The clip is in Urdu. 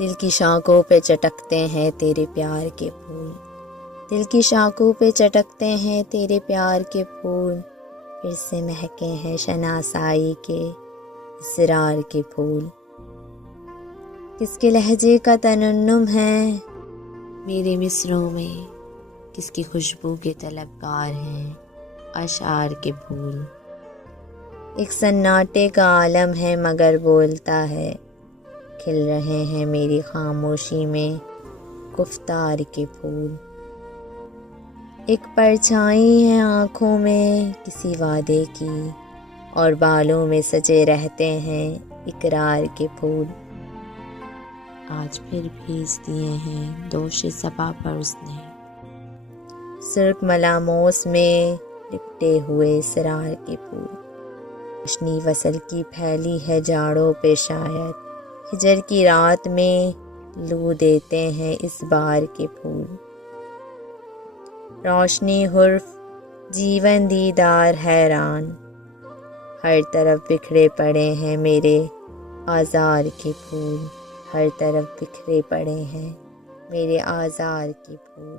دل کی شاخوں پہ چٹکتے ہیں تیرے پیار کے پھول، دل کی شاخوں پہ چٹکتے ہیں تیرے پیار کے پھول، پھر سے مہکے ہیں شناسائی کے اسرار کے پھول۔ کس کے لہجے کا ترنم ہے میرے مصروں میں، کس کی خوشبو کے طلبگار ہیں اشعار کے پھول۔ ایک سناٹے کا عالم ہے مگر بولتا ہے، کھل رہے ہیں میری خاموشی میں گفتار کے پھول۔ ایک پرچھائی ہے آنکھوں میں کسی وعدے کی، اور بالوں میں سجے رہتے ہیں اقرار کے پھول۔ آج پھر بھیج دیے ہیں دوش صبا پر اس نے، سرخ ملاموس میں لپٹے ہوئے اسرار کے پھول۔ روشنی وصل کی پھیلی ہے جاڑوں پہ شاید، ہجر کی رات میں لو دیتے ہیں اس بار کے پھول۔ روشنی حرف جیون دیدار حیران، ہر طرف بکھرے پڑے ہیں میرے آزار کے پھول، ہر طرف بکھرے پڑے ہیں میرے آزار کے پھول۔